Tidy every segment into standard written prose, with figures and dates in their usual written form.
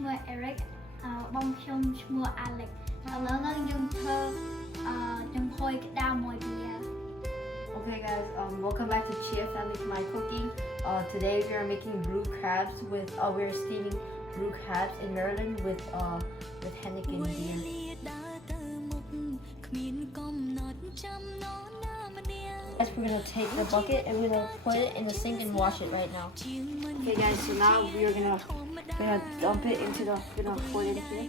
ឈ្មោះ Eric បងខ្ញុំឈ្មោះ Alex ឥឡូវហ្នឹងយើងធ្វើចំហុយក្តាមមួយវា Okay guys, welcome back to Chia Family to my cooking. Today we are making blue crabs with we're steaming blue crabs in Maryland with Heineken Beer. Guys, we're gonna take the bucket and we're gonna put it in the sink and wash it right now. Okay guys, so now we are gonna dump it into the pour it in here.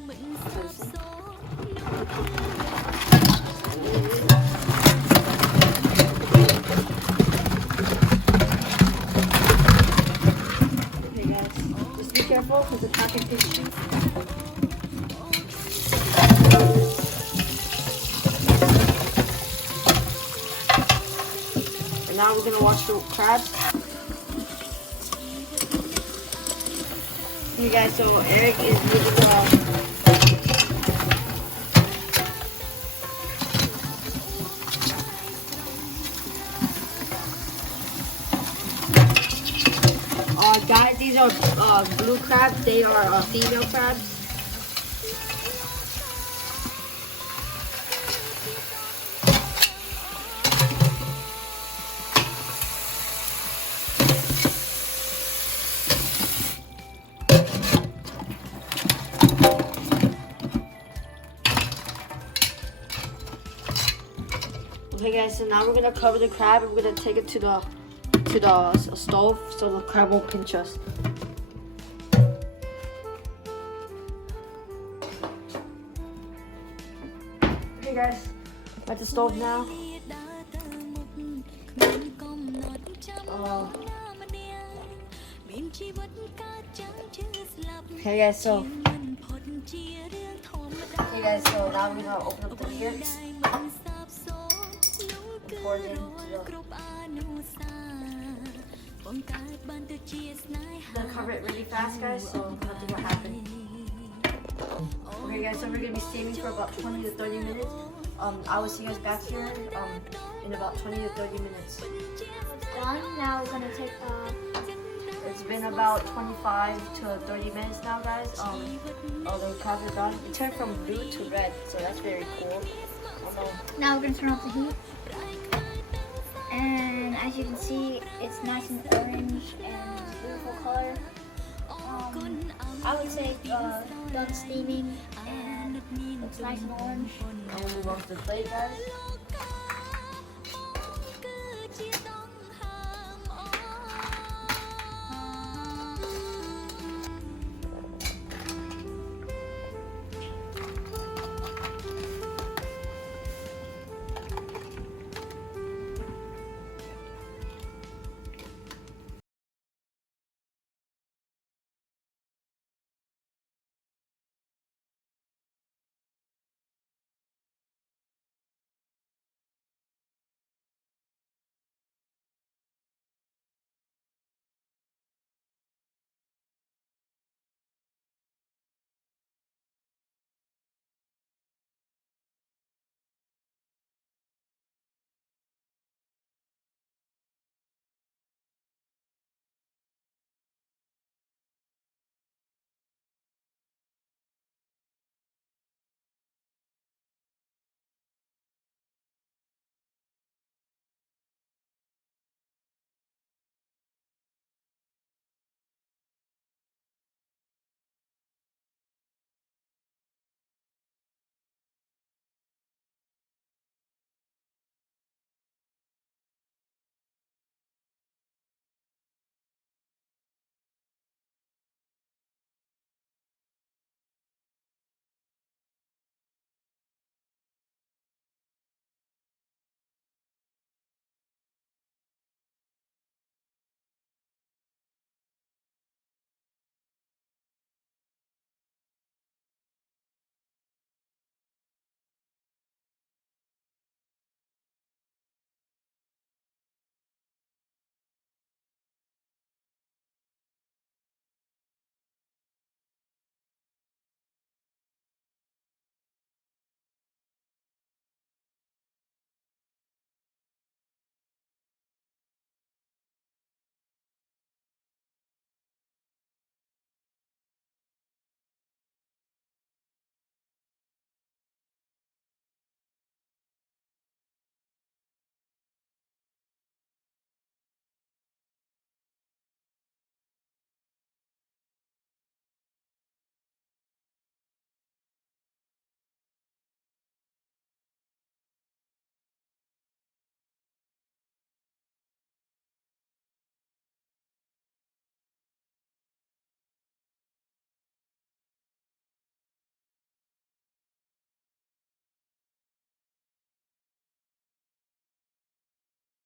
Okay guys, just be careful because the packet is cheap. And now we're gonna wash the crabs. Okay guys, so Eric is using guys, these are blue crabs. They are female crabs. Okay guys, so now we're gonna cover the crab and we're gonna take it to the stove so the crab won't pinch us. Okay guys, we're at the stove now. Okay guys, so now we're gonna open up the beer. Pour it into gonna cover it really fast, guys, so nothing will happen. Okay guys, so we're gonna be steaming for about 20 to 30 minutes. I will see you guys back here in about 20 to 30 minutes. It's done. Now we're gonna take It's been about 25 to 30 minutes now, guys. The crabs are done. It turned from blue to red, so that's very cool. now we're gonna turn off the heat. And as you can see, it's nice and orange and it's a beautiful color. I would say done steaming and it's nice and orange. I'm gonna move on to the plate, guys.